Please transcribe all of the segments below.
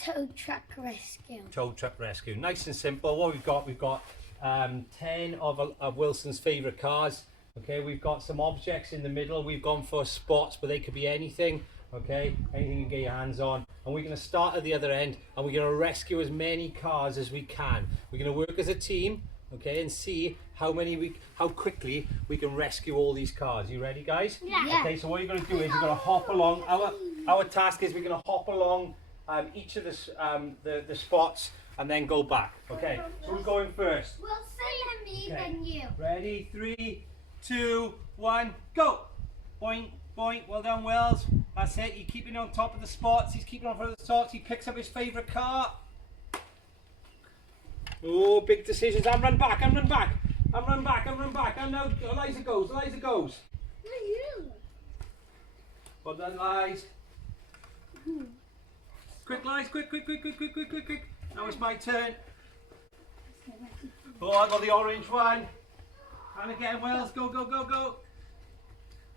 tow truck rescue. Tow truck rescue. Nice and simple. What we've got 10 of Wilson's favourite cars. Okay, we've got some objects in the middle. We've gone for spots, but they could be anything. Okay, anything you can get your hands on. And we're going to start at the other end, and we're going to rescue as many cars as we can. We're going to work as a team, okay, and see how quickly we can rescue all these cars. You ready, guys? Yeah. Okay, so what you're going to do is you're going to hop along. Our task is we're going to hop along each of the spots and then go back. Okay, so who's going first? We'll say me, Okay. then you. Ready? 3, 2, 1, go! Boing, boing. Well done, Wells. That's it. You're keeping on top of the spots. He's keeping on top of the spots. He picks up his favourite car. Oh, big decisions. I'm run back. I'm run back. I'm run back. I'm run back. And now Eliza goes. Eliza goes. Well done, Liz. Quick, Liz. Quick, quick, quick, quick, quick, quick, quick, quick. Now it's my turn. Oh, I got the orange one. And again, Wells. Go, go, go, go.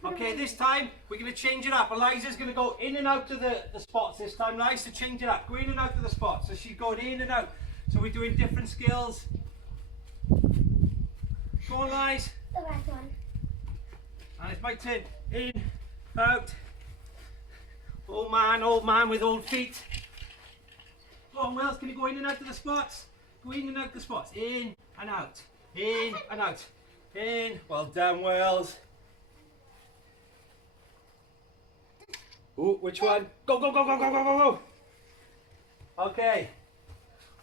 Okay, this time we're going to change it up. Eliza's going to go in and out of the spots this time. Nice to change it up. Go in and out of the spots. So she's going in and out. So we're doing different skills. Go on, Liz. The right one. And it's my turn. In, out. Old man with old feet. Go on, Wells. Can you go in and out of the spots? Go in and out of the spots. In and out. In and out. In. Well done, Wells. Ooh, which one? Go, go, go, go, go, go, go, go. Okay.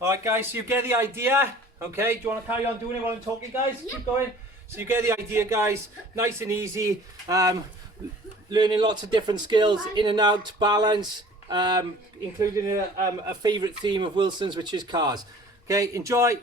Alright, guys, so you get the idea. Okay, do you want to carry on doing it while I'm talking, guys? Keep going. So you get the idea, guys. Nice and easy. Learning lots of different skills, in and out, balance, including a favourite theme of Wilson's, which is cars. Okay, enjoy.